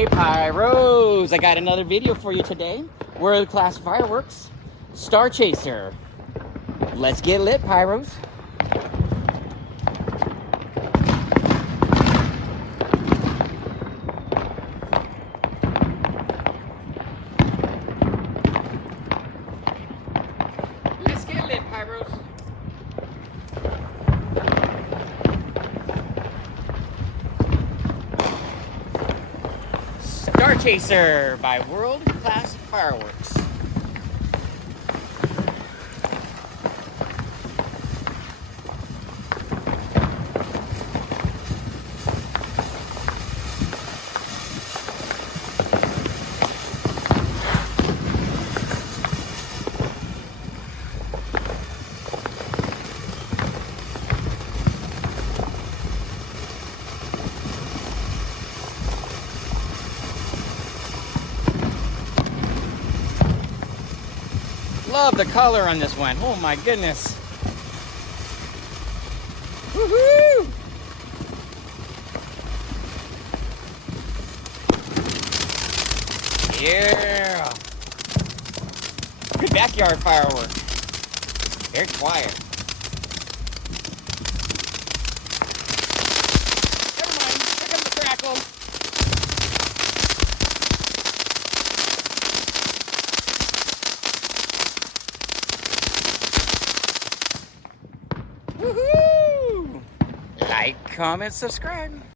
Hey Pyros, I got another video for you today. World class fireworks, Star Chaser. Let's get lit, Pyros. Let's get lit, Pyros. Star Chaser by World Class Fireworks. Love the color on this one. Oh my goodness. Woohoo! Yeah. Good backyard firework. Very quiet. Never mind. Here comes the crackle. Woohoo! Like, comment, subscribe.